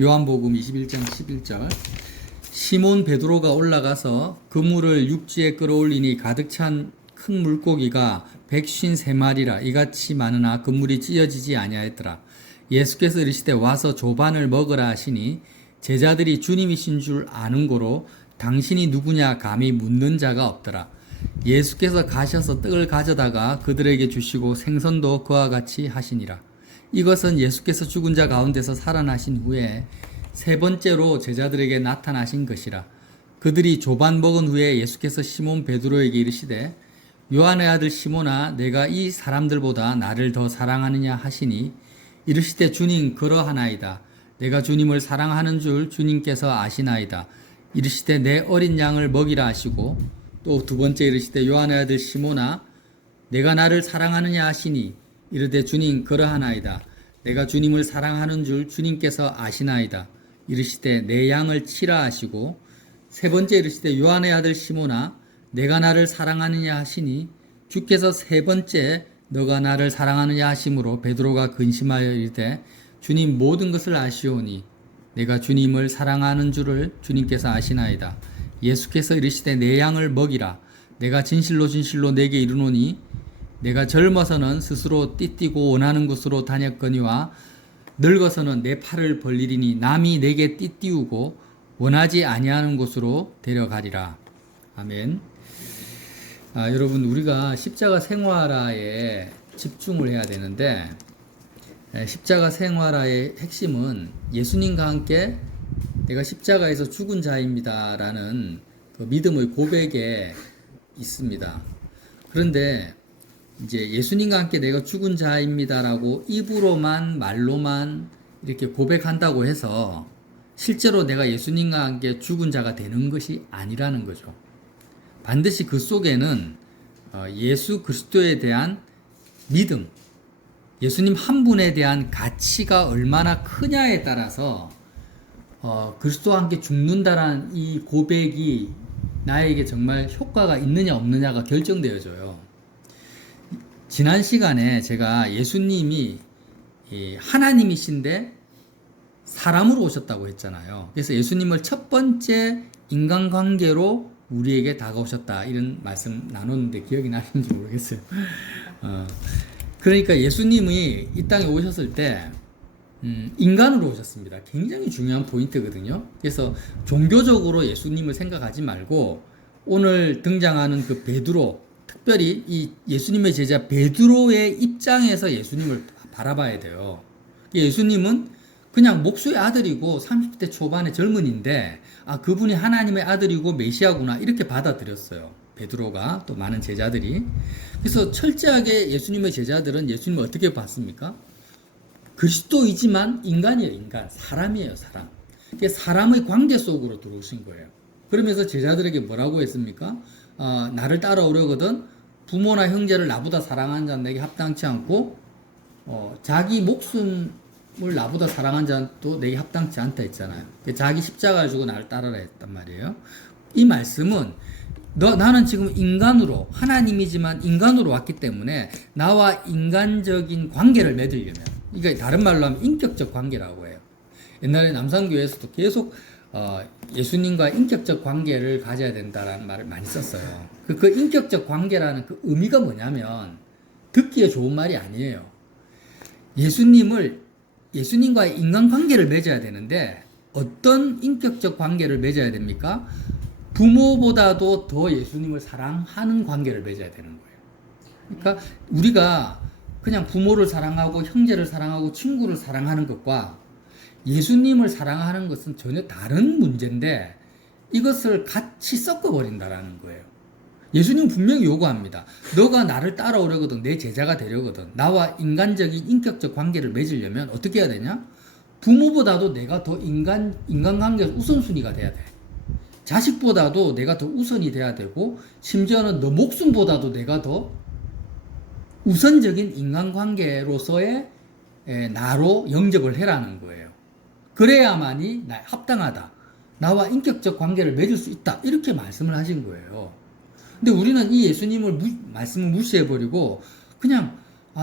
요한복음 21장 11절. 시몬 베드로가 올라가서 그물을 육지에 끌어올리니 가득 찬 큰 물고기가 153마리라 이같이 많으나 그물이 찢어지지 아니하였더라. 예수께서 이르시되 와서 조반을 먹으라 하시니 제자들이 주님이신 줄 아는 고로 당신이 누구냐 감히 묻는 자가 없더라. 예수께서 가셔서 떡을 가져다가 그들에게 주시고 생선도 그와 같이 하시니라. 이것은 예수께서 죽은 자 가운데서 살아나신 후에 세 번째로 제자들에게 나타나신 것이라. 그들이 조반 먹은 후에 예수께서 시몬 베드로에게 이르시되 요한의 아들 시몬아 내가 이 사람들보다 나를 더 사랑하느냐 하시니 이르시되 주님 그러하나이다. 내가 주님을 사랑하는 줄 주님께서 아시나이다. 이르시되 내 어린 양을 먹이라 하시고 또 두 번째 이르시되 요한의 아들 시몬아 내가 나를 사랑하느냐 하시니 이르되 주님 그러하나이다. 내가 주님을 사랑하는 줄 주님께서 아시나이다. 이르시되 내 양을 치라 하시고 세 번째 이르시되 요한의 아들 시몬아 내가 나를 사랑하느냐 하시니 주께서 세 번째 너가 나를 사랑하느냐 하심으로 베드로가 근심하여 이르되 주님 모든 것을 아시오니 내가 주님을 사랑하는 줄을 주님께서 아시나이다. 예수께서 이르시되 내 양을 먹이라. 내가 진실로 진실로 내게 이르노니 내가 젊어서는 스스로 띠띠고 원하는 곳으로 다녔거니와 늙어서는 내 팔을 벌리리니 남이 내게 띠띠우고 원하지 아니하는 곳으로 데려가리라. 아멘. 여러분 우리가 십자가 생활화에 집중을 해야 되는데 십자가 생활화의 핵심은 예수님과 함께 내가 십자가에서 죽은 자입니다 라는 그 믿음의 고백에 있습니다. 그런데 이제 예수님과 함께 내가 죽은 자입니다라고 입으로만 말로만 이렇게 고백한다고 해서 실제로 내가 예수님과 함께 죽은 자가 되는 것이 아니라는 거죠. 반드시 그 속에는 예수 그리스도에 대한 믿음, 예수님 한 분에 대한 가치가 얼마나 크냐에 따라서 그리스도와 함께 죽는다라는 이 고백이 나에게 정말 효과가 있느냐 없느냐가 결정되어져요. 지난 시간에 제가 예수님이 하나님이신데 사람으로 오셨다고 했잖아요. 그래서 예수님을 첫 번째 인간관계로 우리에게 다가오셨다 이런 말씀 나눴는데 기억이 나는지 모르겠어요. 그러니까 예수님이 이 땅에 오셨을 때 인간으로 오셨습니다. 굉장히 중요한 포인트거든요. 그래서 종교적으로 예수님을 생각하지 말고 오늘 등장하는 그 베드로, 특별히 이 예수님의 제자 베드로의 입장에서 예수님을 바라봐야 돼요. 예수님은 그냥 목수의 아들이고 30대 초반의 젊은이인데 그분이 하나님의 아들이고 메시아구나 이렇게 받아들였어요. 베드로가 또 많은 제자들이. 그래서 철저하게 예수님의 제자들은 예수님을 어떻게 봤습니까? 그리스도이지만 인간이에요. 인간. 사람이에요. 사람. 사람의 관계 속으로 들어오신 거예요. 그러면서 제자들에게 뭐라고 했습니까? 나를 따라오려거든 부모나 형제를 나보다 사랑하는 자는 내게 합당치 않고 자기 목숨을 나보다 사랑하는 자는 또 내게 합당치 않다 했잖아요. 자기 십자가를 주고 나를 따르라 했단 말이에요. 이 말씀은 나는 지금 인간으로 하나님이지만 인간으로 왔기 때문에 나와 인간적인 관계를 맺으려면 이게 다른 말로 하면 인격적 관계라고 해요. 옛날에 남산교회에서도 계속 예수님과 인격적 관계를 가져야 된다라는 말을 많이 썼어요. 그 인격적 관계라는 그 의미가 뭐냐면 듣기에 좋은 말이 아니에요. 예수님과의 인간관계를 맺어야 되는데 어떤 인격적 관계를 맺어야 됩니까? 부모보다도 더 예수님을 사랑하는 관계를 맺어야 되는 거예요. 그러니까 우리가 그냥 부모를 사랑하고 형제를 사랑하고 친구를 사랑하는 것과 예수님을 사랑하는 것은 전혀 다른 문제인데 이것을 같이 섞어버린다라는 거예요. 예수님은 분명히 요구합니다. 너가 나를 따라오려거든 내 제자가 되려거든 나와 인간적인 인격적 관계를 맺으려면 어떻게 해야 되냐? 부모보다도 내가 더 인간관계에서 우선순위가 돼야 돼. 자식보다도 내가 더 우선이 돼야 되고 심지어는 너 목숨보다도 내가 더 우선적인 인간관계로서의 나로 영접을 해라는 거예요. 그래야만이 합당하다. 나와 인격적 관계를 맺을 수 있다. 이렇게 말씀을 하신 거예요. 근데 우리는 이 예수님을 말씀을 무시해버리고 그냥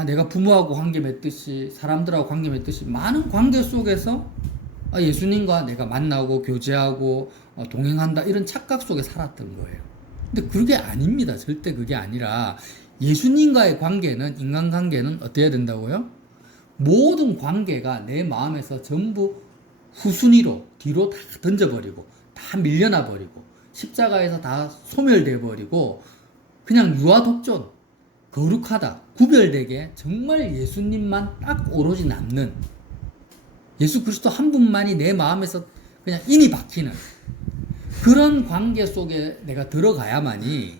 내가 부모하고 관계 맺듯이 사람들하고 관계 맺듯이 많은 관계 속에서 예수님과 내가 만나고 교제하고 동행한다 이런 착각 속에 살았던 거예요. 근데 그게 아닙니다. 절대 그게 아니라 예수님과의 관계는 인간관계는 어떻게 해야 된다고요? 모든 관계가 내 마음에서 전부 후순위로 뒤로 다 던져버리고 다 밀려나 버리고 십자가에서 다 소멸돼 버리고 그냥 유아독존 거룩하다 구별되게 정말 예수님만 딱 오로지 남는 예수 그리스도 한 분만이 내 마음에서 그냥 인이 박히는 그런 관계 속에 내가 들어가야만이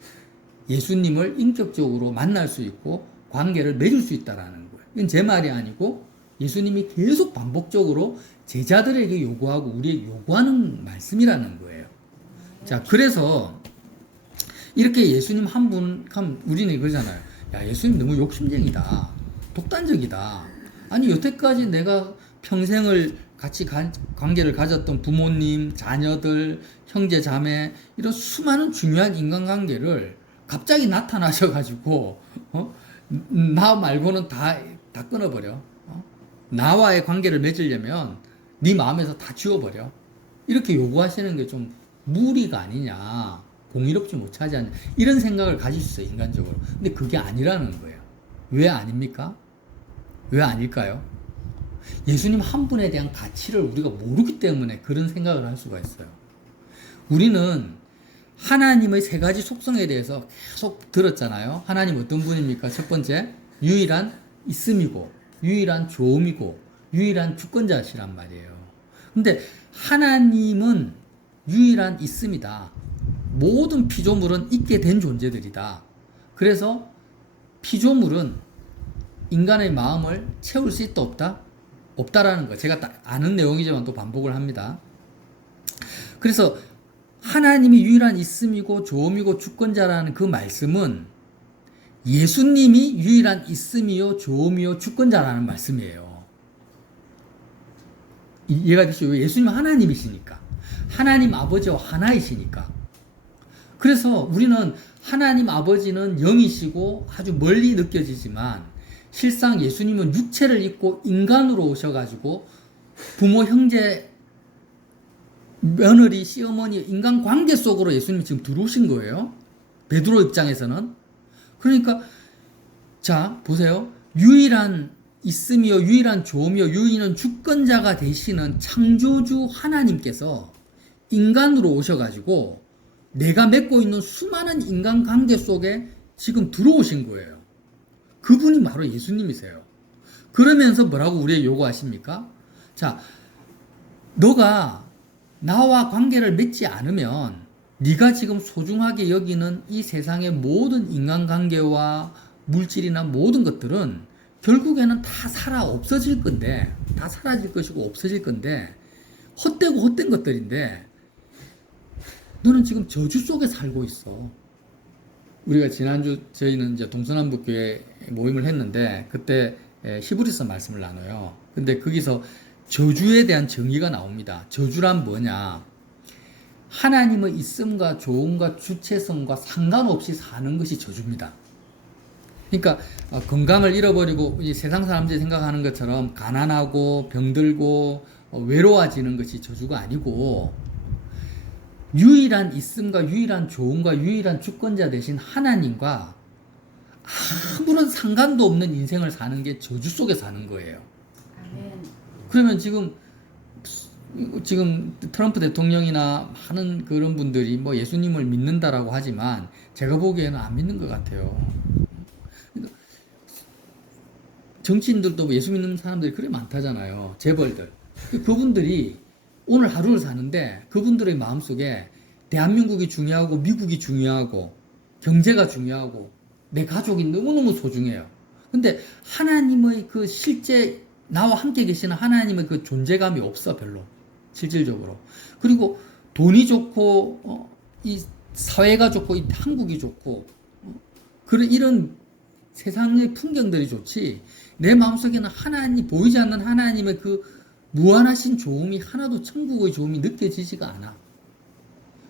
예수님을 인격적으로 만날 수 있고 관계를 맺을 수 있다라는 거예요. 이건 제 말이 아니고 예수님이 계속 반복적으로 제자들에게 요구하고 우리에게 요구하는 말씀이라는 거예요. 자, 그래서 이렇게 예수님 한 분, 우리는 그러잖아요. 야, 예수님 너무 욕심쟁이다. 독단적이다. 아니, 여태까지 내가 평생을 같이 관계를 가졌던 부모님, 자녀들, 형제, 자매, 이런 수많은 중요한 인간관계를 갑자기 나타나셔가지고, 나 말고는 다 끊어버려. 나와의 관계를 맺으려면 네 마음에서 다 지워버려. 이렇게 요구하시는 게 좀 무리가 아니냐. 공의롭지 못하지 않냐. 이런 생각을 가질 수 있어요, 인간적으로. 근데 그게 아니라는 거예요. 왜 아닙니까? 왜 아닐까요? 예수님 한 분에 대한 가치를 우리가 모르기 때문에 그런 생각을 할 수가 있어요. 우리는 하나님의 세 가지 속성에 대해서 계속 들었잖아요. 하나님 어떤 분입니까? 첫 번째, 유일한 있음이고, 유일한 조음이고, 유일한 주권자시란 말이에요. 근데 하나님은 유일한 있음이다. 모든 피조물은 있게 된 존재들이다. 그래서 피조물은 인간의 마음을 채울 수 있다 없다? 없다라는 거. 제가 딱 아는 내용이지만 또 반복을 합니다. 그래서 하나님이 유일한 있음이고 조음이고 주권자라는 그 말씀은 예수님이 유일한 있음이요 조음이요 주권자라는 말씀이에요. 이해가 되시죠? 예수님은 하나님이시니까. 하나님 아버지와 하나이시니까. 그래서 우리는 하나님 아버지는 영이시고 아주 멀리 느껴지지만 실상 예수님은 육체를 입고 인간으로 오셔가지고 부모, 형제, 며느리, 시어머니 인간 관계 속으로 예수님이 지금 들어오신 거예요. 베드로 입장에서는. 그러니까 자 보세요. 유일한 있음이요 유일한 조음이요 유일한 주권자가 되시는 창조주 하나님께서 인간으로 오셔가지고 내가 맺고 있는 수많은 인간관계 속에 지금 들어오신 거예요. 그분이 바로 예수님이세요. 그러면서 뭐라고 우리에게 요구하십니까? 자, 너가 나와 관계를 맺지 않으면 네가 지금 소중하게 여기는 이 세상의 모든 인간관계와 물질이나 모든 것들은 결국에는 다 없어질 건데, 다 사라질 것이고 없어질 건데, 헛되고 헛된 것들인데, 너는 지금 저주 속에 살고 있어. 우리가 지난주 저희는 이제 동서남북교회 모임을 했는데, 그때 히브리서 말씀을 나눠요. 근데 거기서 저주에 대한 정의가 나옵니다. 저주란 뭐냐? 하나님의 있음과 조음과 주체성과 상관없이 사는 것이 저주입니다. 그러니까 건강을 잃어버리고 세상 사람들이 생각하는 것처럼 가난하고 병들고 외로워지는 것이 저주가 아니고 유일한 있음과 유일한 조음과 유일한 주권자 되신 하나님과 아무런 상관도 없는 인생을 사는 게 저주 속에 사는 거예요. 그러면 지금 트럼프 대통령이나 많은 그런 분들이 뭐 예수님을 믿는다라고 하지만 제가 보기에는 안 믿는 것 같아요. 정치인들도 예수 믿는 사람들이 그래 많다잖아요. 재벌들. 그분들이 오늘 하루를 사는데 그분들의 마음속에 대한민국이 중요하고 미국이 중요하고 경제가 중요하고 내 가족이 너무너무 소중해요. 근데 하나님의 그 실제 나와 함께 계시는 하나님의 그 존재감이 없어 별로. 실질적으로. 그리고 돈이 좋고 이 사회가 좋고 이 한국이 좋고 그런 이런 세상의 풍경들이 좋지 내 마음속에는 하나님 보이지 않는 하나님의 그 무한하신 조음이 하나도 천국의 조음이 느껴지지가 않아.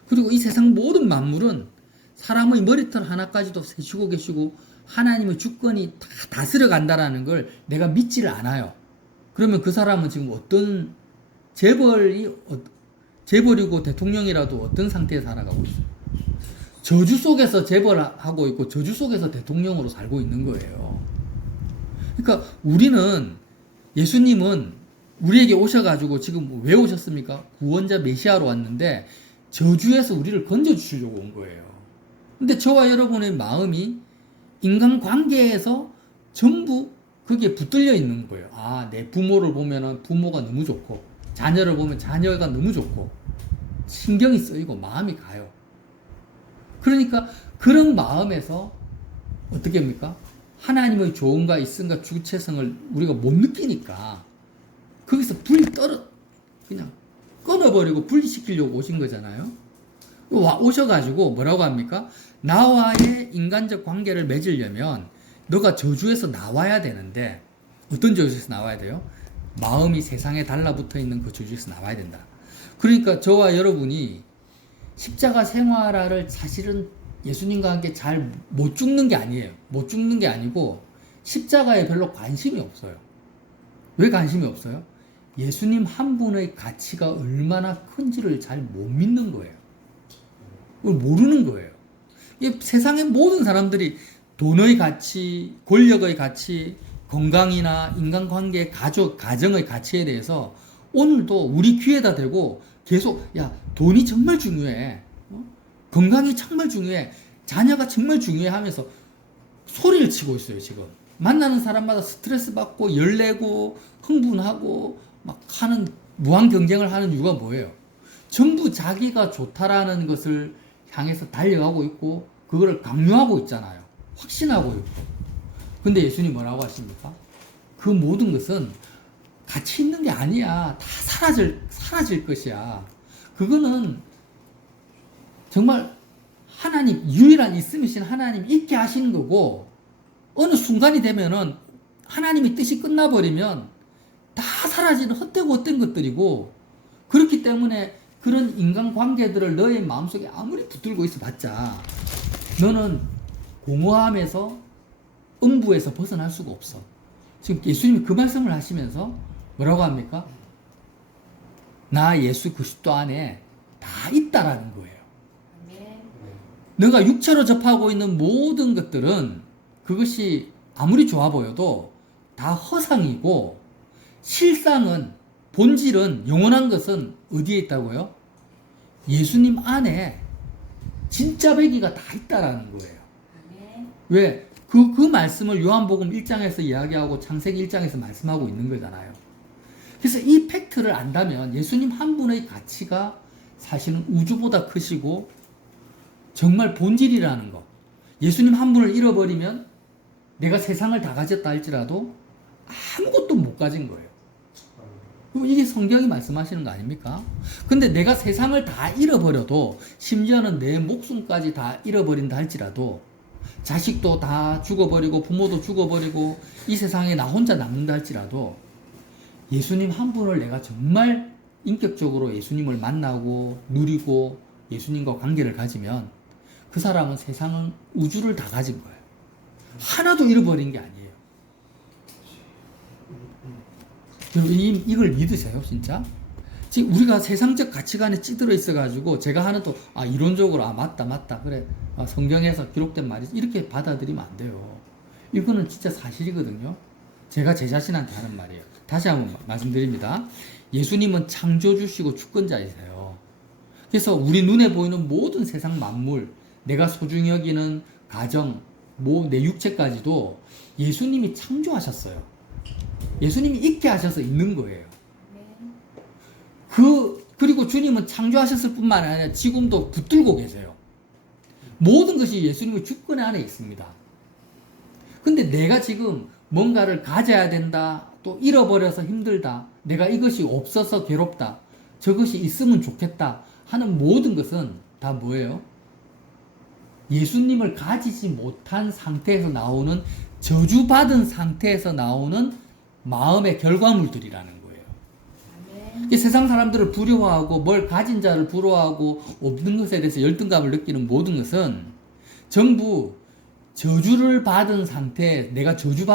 그리고 이 세상 모든 만물은 사람의 머리털 하나까지도 세시고 계시고 하나님의 주권이 다 다스려 간다라는 걸 내가 믿지를 않아요. 그러면 그 사람은 지금 어떤 재벌이고 대통령이라도 어떤 상태에 살아가고 있어요? 저주 속에서 재벌하고 있고 저주 속에서 대통령으로 살고 있는 거예요. 그러니까 예수님은 우리에게 오셔가지고 지금 왜 오셨습니까? 구원자 메시아로 왔는데 저주에서 우리를 건져주시려고 온 거예요. 근데 저와 여러분의 마음이 인간관계에서 전부 그게 붙들려 있는 거예요. 아, 내 부모를 보면은 부모가 너무 좋고, 자녀를 보면 자녀가 너무 좋고, 신경이 쓰이고 마음이 가요. 그러니까 그런 마음에서 어떻게 합니까? 하나님의 좋은가 있은가 주체성을 우리가 못 느끼니까 거기서 그냥 끊어버리고 분리시키려고 오신 거잖아요. 오셔가지고 뭐라고 합니까? 나와의 인간적 관계를 맺으려면 너가 저주에서 나와야 되는데 어떤 저주에서 나와야 돼요? 마음이 세상에 달라붙어 있는 그 저주에서 나와야 된다. 그러니까 저와 여러분이 십자가 생활을 사실은 예수님과 함께 잘 못 죽는 게 아니에요. 못 죽는 게 아니고 십자가에 별로 관심이 없어요. 왜 관심이 없어요? 예수님 한 분의 가치가 얼마나 큰지를 잘 못 믿는 거예요. 그걸 모르는 거예요. 세상의 모든 사람들이 돈의 가치, 권력의 가치, 건강이나 인간관계, 가족, 가정의 가치에 대해서 오늘도 우리 귀에다 대고 계속 돈이 정말 중요해. 건강이 정말 중요해. 자녀가 정말 중요해 하면서 소리를 치고 있어요, 지금. 만나는 사람마다 스트레스 받고 열내고 흥분하고 막 하는 무한 경쟁을 하는 이유가 뭐예요? 전부 자기가 좋다라는 것을 향해서 달려가고 있고 그거를 강요하고 있잖아요. 확신하고 있고. 근데 예수님 뭐라고 하십니까? 그 모든 것은 가치 있는 게 아니야. 다 사라질 것이야. 그거는 정말 하나님, 유일한 있음이신 하나님 있게 하시는 거고, 어느 순간이 되면은 하나님의 뜻이 끝나버리면 다 사라지는 헛된 것들이고, 그렇기 때문에 그런 인간관계들을 너의 마음속에 아무리 붙들고 있어 봤자 너는 공허함에서 음부에서 벗어날 수가 없어. 지금 예수님이 그 말씀을 하시면서 뭐라고 합니까? 나 예수 그리스도 안에 다 있다라는 거예요. 너가 육체로 접하고 있는 모든 것들은 그것이 아무리 좋아 보여도 다 허상이고, 실상은, 본질은, 영원한 것은 어디에 있다고요? 예수님 안에 진짜 배기가 다 있다라는 거예요. 왜? 그 말씀을 요한복음 1장에서 이야기하고 창세기 1장에서 말씀하고 있는 거잖아요. 그래서 이 팩트를 안다면 예수님 한 분의 가치가 사실은 우주보다 크시고 정말 본질이라는 거. 예수님 한 분을 잃어버리면 내가 세상을 다 가졌다 할지라도 아무것도 못 가진 거예요. 이게 성경이 말씀하시는 거 아닙니까? 근데 내가 세상을 다 잃어버려도, 심지어는 내 목숨까지 다 잃어버린다 할지라도, 자식도 다 죽어버리고 부모도 죽어버리고 이 세상에 나 혼자 남는다 할지라도 예수님 한 분을 내가 정말 인격적으로 예수님을 만나고 누리고 예수님과 관계를 가지면 그 사람은 세상은 우주를 다 가진 거예요. 하나도 잃어버린 게 아니에요. 여러분 이걸 믿으세요, 진짜? 지금 우리가 세상적 가치관에 찌들어 있어가지고 제가 하는 또 이론적으로 맞다 그래 성경에서 기록된 말이 이렇게 받아들이면 안 돼요. 이거는 진짜 사실이거든요. 제가 제 자신한테 하는 말이에요. 다시 한번 말씀드립니다. 예수님은 창조주시고 주권자이세요. 그래서 우리 눈에 보이는 모든 세상 만물, 내가 소중히 여기는 가정, 내 육체까지도 예수님이 창조하셨어요. 예수님이 있게 하셔서 있는 거예요. 그리고 주님은 창조하셨을 뿐만 아니라 지금도 붙들고 계세요. 모든 것이 예수님의 주권 안에 있습니다. 근데 내가 지금 뭔가를 가져야 된다, 또 잃어버려서 힘들다, 내가 이것이 없어서 괴롭다, 저것이 있으면 좋겠다 하는 모든 것은 다 뭐예요? 예수님을 가지지 못한 상태에서 나오는, 저주받은 상태에서 나오는 마음의 결과물들이라는 거예요. 세상 사람들을 부러워하고 뭘 가진 자를 부러워하고 없는 것에 대해서 열등감을 느끼는 모든 것은 전부 저주를 받은 상태, 내가 저주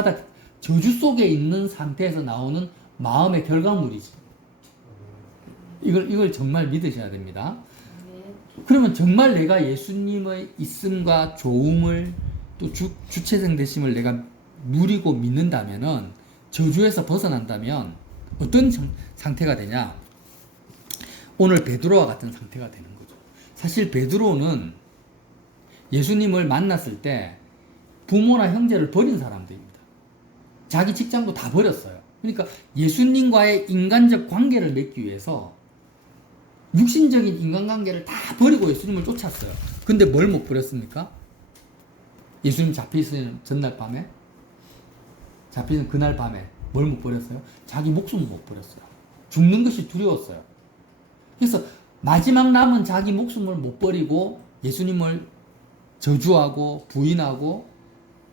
속에 있는 상태에서 나오는 마음의 결과물이지. 이걸 정말 믿으셔야 됩니다. 그러면 정말 내가 예수님의 있음과 조음을 또 주체생 되심을 내가 누리고 믿는다면은, 저주에서 벗어난다면 어떤 상태가 되냐? 오늘 베드로와 같은 상태가 되는 거죠. 사실 베드로는 예수님을 만났을 때 부모나 형제를 버린 사람들입니다. 자기 직장도 다 버렸어요. 그러니까 예수님과의 인간적 관계를 맺기 위해서 육신적인 인간관계를 다 버리고 예수님을 쫓았어요. 근데 뭘 못 버렸습니까? 예수님 잡히시는 전날 밤에, 잡히는 그날 밤에 뭘 못 버렸어요? 자기 목숨을 못 버렸어요. 죽는 것이 두려웠어요. 그래서 마지막 남은 자기 목숨을 못 버리고 예수님을 저주하고 부인하고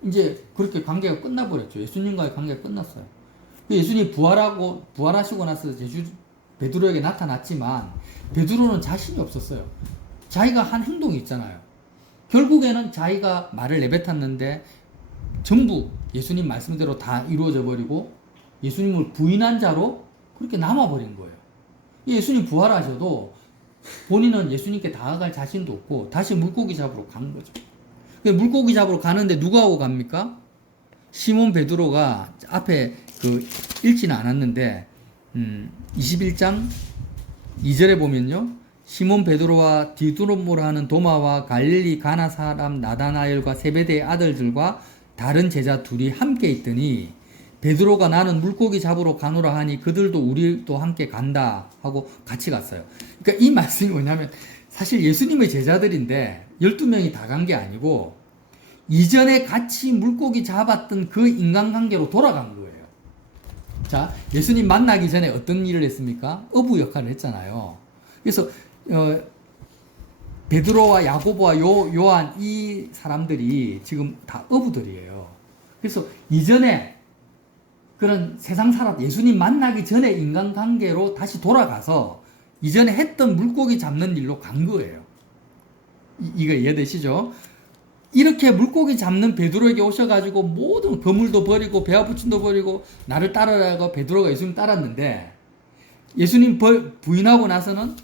이제 그렇게 관계가 끝나버렸죠. 예수님과의 관계가 끝났어요. 예수님이 부활하시고 나서 베드로에게 나타났지만 베드로는 자신이 없었어요. 자기가 한 행동이 있잖아요. 결국에는 자기가 말을 내뱉었는데 전부 예수님 말씀대로 다 이루어져 버리고 예수님을 부인한 자로 그렇게 남아버린 거예요. 예수님 부활하셔도 본인은 예수님께 다가갈 자신도 없고 다시 물고기 잡으러 간 거죠. 물고기 잡으러 가는데 누가 오고 갑니까? 시몬 베드로가 앞에 읽지는 않았는데 21장 2절에 보면요. 시몬 베드로와 디두로모라 하는 도마와 갈릴리 가나 사람 나다나엘과 세베대의 아들들과 다른 제자 둘이 함께 있더니 베드로가 나는 물고기 잡으러 가노라 하니 그들도 우리도 함께 간다 하고 같이 갔어요. 그러니까 이 말씀이 뭐냐면 사실 예수님의 제자들인데 12명이 다 간 게 아니고 이전에 같이 물고기 잡았던 그 인간관계로 돌아간 거예요. 자, 예수님 만나기 전에 어떤 일을 했습니까? 어부 역할을 했잖아요. 그래서 베드로와 야고보와 요한 이 사람들이 지금 다 어부들이에요. 그래서 이전에 그런 세상 예수님 만나기 전에 인간관계로 다시 돌아가서 이전에 했던 물고기 잡는 일로 간 거예요. 이거 이해되시죠? 이렇게 물고기 잡는 베드로에게 오셔가지고 모든 거물도 버리고 배아부침도 버리고 나를 따르라고 베드로가 예수님 따랐는데 예수님 부인하고 나서는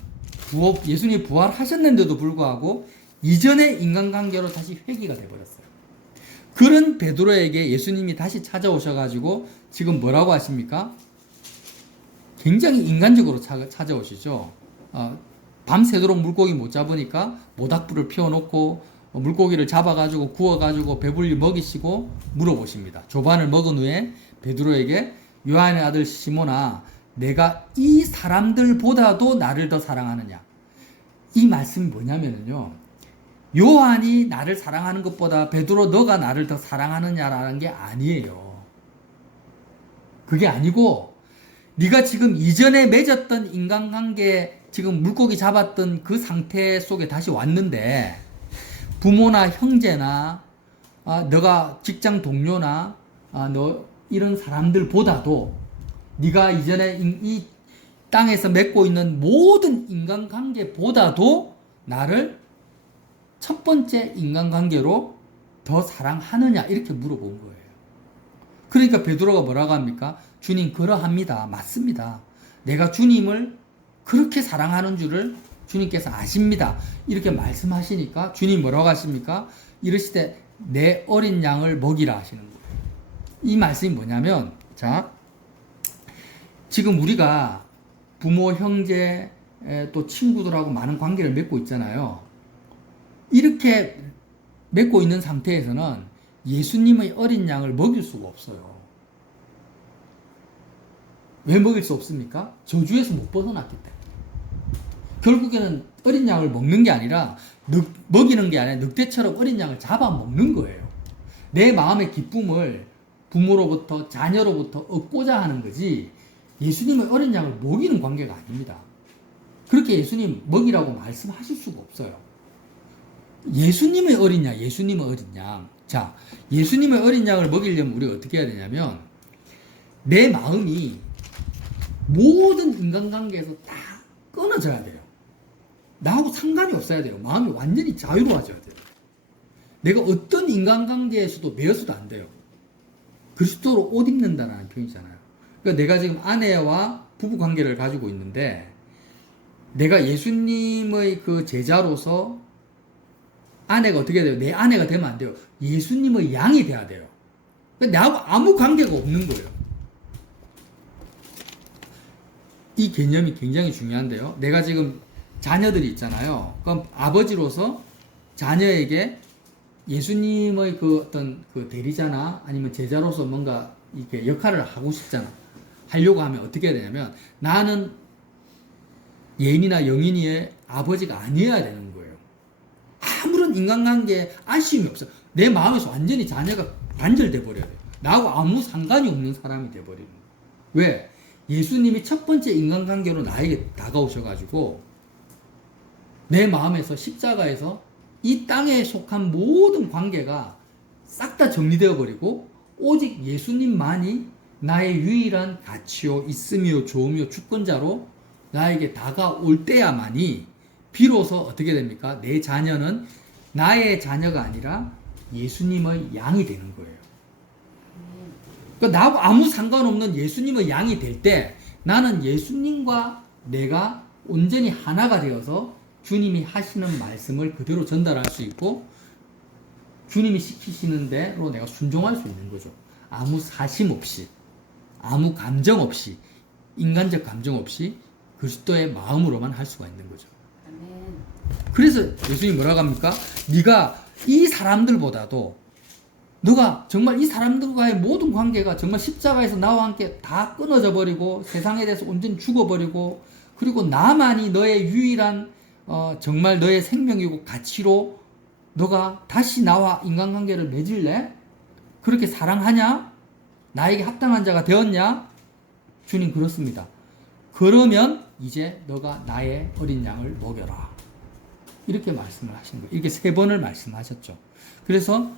예수님이 부활하셨는데도 불구하고 이전의 인간관계로 다시 회귀가 돼버렸어요. 그런 베드로에게 예수님이 다시 찾아오셔가지고 지금 뭐라고 하십니까? 굉장히 인간적으로 찾아오시죠. 밤새도록 물고기 못 잡으니까 모닥불을 피워놓고 물고기를 잡아가지고 구워가지고 배불리 먹이시고 물어보십니다. 조반을 먹은 후에 베드로에게 요한의 아들 시몬아 내가 이 사람들보다도 나를 더 사랑하느냐. 이 말씀이 뭐냐면요. 요한이 나를 사랑하는 것보다 베드로 너가 나를 더 사랑하느냐라는 게 아니에요. 그게 아니고 네가 지금 이전에 맺었던 인간관계 지금 물고기 잡았던 그 상태 속에 다시 왔는데 부모나 형제나 너가 직장 동료나 너 이런 사람들보다도 네가 이전에 이 땅에서 맺고 있는 모든 인간관계보다도 나를 첫 번째 인간관계로 더 사랑하느냐 이렇게 물어본 거예요. 그러니까 베드로가 뭐라고 합니까? 주님 그러합니다. 맞습니다. 내가 주님을 그렇게 사랑하는 줄을 주님께서 아십니다. 이렇게 말씀하시니까 주님 뭐라고 하십니까? 이르시되 내 어린 양을 먹이라 하시는 거예요. 이 말씀이 뭐냐면 자 지금 우리가 부모, 형제, 또 친구들하고 많은 관계를 맺고 있잖아요. 이렇게 맺고 있는 상태에서는 예수님의 어린 양을 먹일 수가 없어요. 왜 먹일 수 없습니까? 저주에서 못 벗어났기 때문에. 결국에는 어린 양을 먹는 게 아니라 먹이는 게 아니라 늑대처럼 어린 양을 잡아먹는 거예요. 내 마음의 기쁨을 부모로부터 자녀로부터 얻고자 하는 거지 예수님의 어린 양을 먹이는 관계가 아닙니다. 그렇게 예수님 먹이라고 말씀하실 수가 없어요. 예수님의 어린 양, 예수님의 어린 양. 자, 예수님의 어린 양을 먹이려면 우리가 어떻게 해야 되냐면 내 마음이 모든 인간관계에서 다 끊어져야 돼요. 나하고 상관이 없어야 돼요. 마음이 완전히 자유로워져야 돼요. 내가 어떤 인간관계에서도 매여서도 안 돼요. 그리스도로 옷 입는다라는 표현이잖아요. 그러니까 내가 지금 아내와 부부 관계를 가지고 있는데 내가 예수님의 그 제자로서 아내가 어떻게 돼요? 내 아내가 되면 안 돼요. 예수님의 양이 돼야 돼요. 나하고 아무 관계가 없는 거예요. 이 개념이 굉장히 중요한데요. 내가 지금 자녀들이 있잖아요. 그럼 아버지로서 자녀에게 예수님의 그 어떤 그 대리자나 아니면 제자로서 뭔가 이렇게 역할을 하고 싶잖아. 하려고 하면 어떻게 해야 되냐면 나는 예인이나 영인이의 아버지가 아니어야 되는 거예요. 아무런 인간관계에 아쉬움이 없어. 내 마음에서 완전히 자녀가 단절돼 버려야 돼요. 나하고 아무 상관이 없는 사람이 돼 버리는 거예요. 왜? 예수님이 첫 번째 인간관계로 나에게 다가오셔가지고 내 마음에서 십자가에서 이 땅에 속한 모든 관계가 싹 다 정리되어 버리고 오직 예수님만이 나의 유일한 가치요, 있음이요, 좋음이요, 주권자로 나에게 다가올 때야만이 비로소 어떻게 됩니까? 내 자녀는 나의 자녀가 아니라 예수님의 양이 되는 거예요. 그러니까 나하고 아무 상관없는 예수님의 양이 될 때 나는 예수님과 내가 온전히 하나가 되어서 주님이 하시는 말씀을 그대로 전달할 수 있고 주님이 시키시는 대로 내가 순종할 수 있는 거죠. 아무 사심 없이, 아무 감정 없이, 인간적 감정 없이 그리스도의 마음으로만 할 수가 있는 거죠. 그래서 예수님이 뭐라고 합니까? 네가 이 사람들보다도 너가 정말 이 사람들과의 모든 관계가 정말 십자가에서 나와 함께 다 끊어져 버리고 세상에 대해서 온전히 죽어버리고 그리고 나만이 너의 유일한 정말 너의 생명이고 가치로 너가 다시 나와 인간관계를 맺을래? 그렇게 사랑하냐? 나에게 합당한 자가 되었냐? 주님 그렇습니다. 그러면 이제 너가 나의 어린 양을 먹여라. 이렇게 말씀을 하신 거예요. 이렇게 3번을 말씀하셨죠. 그래서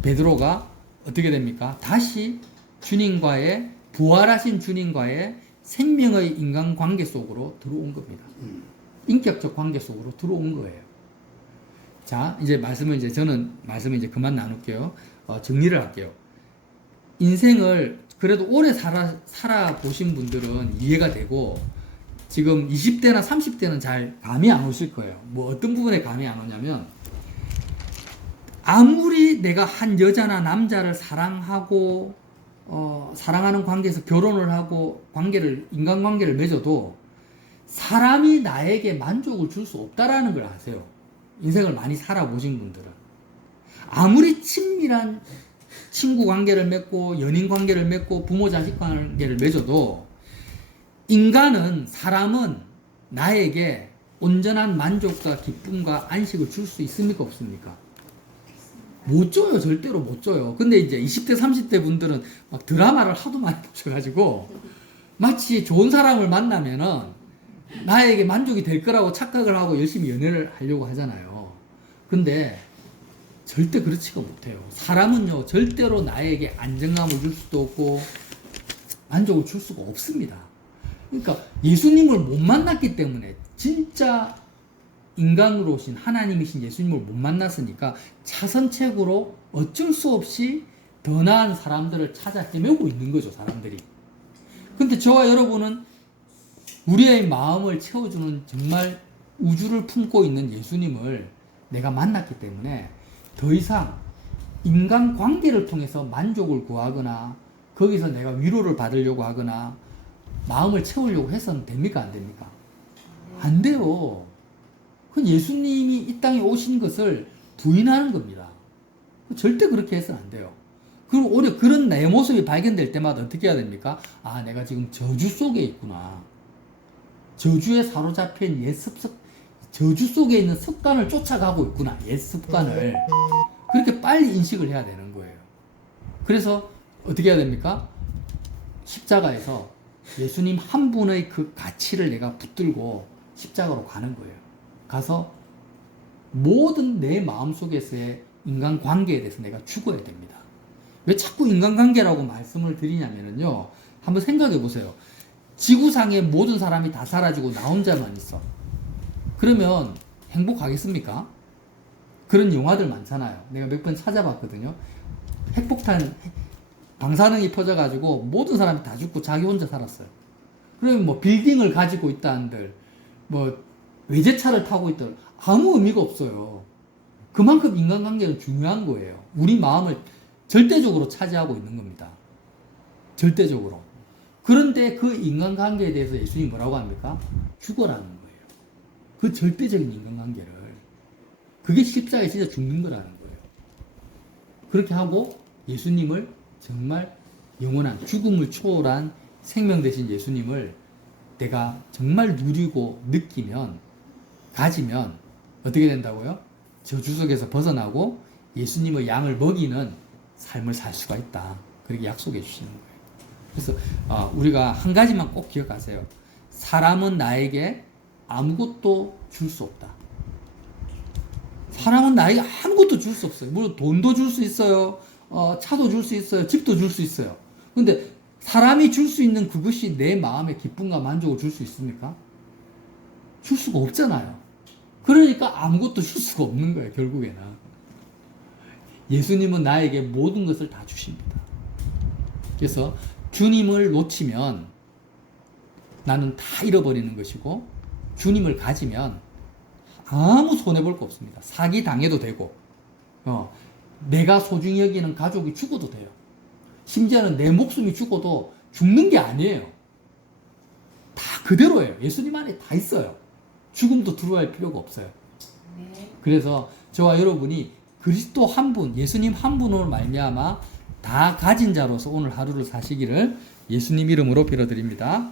베드로가 어떻게 됩니까? 다시 주님과의 부활하신 주님과의 생명의 인간관계 속으로 들어온 겁니다. 인격적 관계 속으로 들어온 거예요. 자, 이제 저는 말씀을 이제 그만 나눌게요. 정리를 할게요. 인생을 그래도 오래 살아보신 분들은 이해가 되고, 지금 20대나 30대는 잘 감이 안 오실 거예요. 뭐 어떤 부분에 감이 안 오냐면, 아무리 내가 한 여자나 남자를 사랑하고, 사랑하는 관계에서 결혼을 하고, 인간관계를 맺어도, 사람이 나에게 만족을 줄 수 없다라는 걸 아세요. 인생을 많이 살아보신 분들은. 아무리 친밀한 친구 관계를 맺고, 연인 관계를 맺고, 부모 자식 관계를 맺어도, 사람은 나에게 온전한 만족과 기쁨과 안식을 줄 수 있습니까? 없습니까? 못 줘요. 절대로 못 줘요. 근데 이제 20대, 30대 분들은 막 드라마를 하도 많이 보셔가지고, 마치 좋은 사람을 만나면은 나에게 만족이 될 거라고 착각을 하고 열심히 연애를 하려고 하잖아요. 근데 절대 그렇지가 못해요. 사람은요, 절대로 나에게 안정감을 줄 수도 없고, 만족을 줄 수가 없습니다. 그러니까 예수님을 못 만났기 때문에, 진짜 인간으로 오신 하나님이신 예수님을 못 만났으니까 차선책으로 어쩔 수 없이 더 나은 사람들을 찾아 헤매고 있는 거죠, 사람들이. 근데 저와 여러분은 우리의 마음을 채워주는 정말 우주를 품고 있는 예수님을 내가 만났기 때문에 더 이상 인간관계를 통해서 만족을 구하거나 거기서 내가 위로를 받으려고 하거나 마음을 채우려고 해서는 됩니까? 안 됩니까? 안 돼요. 그 예수님이 이 땅에 오신 것을 부인하는 겁니다. 절대 그렇게 해서는 안 돼요. 그리고 오히려 그런 내 모습이 발견될 때마다 어떻게 해야 됩니까? 아, 내가 지금 저주 속에 있구나. 저주에 사로잡힌 저주 속에 있는 습관을 쫓아가고 있구나. 옛 습관을. 그렇게 빨리 인식을 해야 되는 거예요. 그래서 어떻게 해야 됩니까? 십자가에서 예수님 한 분의 그 가치를 내가 붙들고 십자가로 가는 거예요. 가서 모든 내 마음속에서의 인간관계에 대해서 내가 죽어야 됩니다. 왜 자꾸 인간관계라고 말씀을 드리냐면요. 한번 생각해 보세요. 지구상의 모든 사람이 다 사라지고 나 혼자만 있어. 그러면 행복하겠습니까? 그런 영화들 많잖아요. 내가 몇 번 찾아봤거든요. 핵폭탄, 방사능이 퍼져가지고 모든 사람이 다 죽고 자기 혼자 살았어요. 그러면 뭐 빌딩을 가지고 있다 한들, 뭐 외제차를 타고 있던 아무 의미가 없어요. 그만큼 인간관계는 중요한 거예요. 우리 마음을 절대적으로 차지하고 있는 겁니다. 절대적으로. 그런데 그 인간관계에 대해서 예수님이 뭐라고 합니까? 죽어라는 거예요. 그 절대적인 인간관계를. 그게 십자가에 진짜 죽는 거라는 거예요. 그렇게 하고 예수님을 정말 영원한 죽음을 초월한 생명 되신 예수님을 내가 정말 누리고 느끼면, 가지면 어떻게 된다고요? 저주 속에서 벗어나고 예수님의 양을 먹이는 삶을 살 수가 있다. 그렇게 약속해 주시는 거예요. 그래서 우리가 한 가지만 꼭 기억하세요. 사람은 나에게 아무것도 줄 수 없다. 사람은 나에게 아무것도 줄 수 없어요. 물론 돈도 줄 수 있어요. 차도 줄 수 있어요. 집도 줄 수 있어요. 근데 사람이 줄 수 있는 그것이 내 마음의 기쁨과 만족을 줄 수 있습니까? 줄 수가 없잖아요. 그러니까 아무것도 줄 수가 없는 거예요, 결국에는. 예수님은 나에게 모든 것을 다 주십니다. 그래서 주님을 놓치면 나는 다 잃어버리는 것이고, 주님을 가지면 아무 손해볼 거 없습니다. 사기 당해도 되고, 내가 소중히 여기는 가족이 죽어도 돼요. 심지어는 내 목숨이 죽어도 죽는 게 아니에요. 다 그대로예요. 예수님 안에 다 있어요. 죽음도 두려워할 필요가 없어요. 그래서 저와 여러분이 그리스도 한 분, 예수님 한 분으로 말미암아 다 가진 자로서 오늘 하루를 사시기를 예수님 이름으로 빌어드립니다.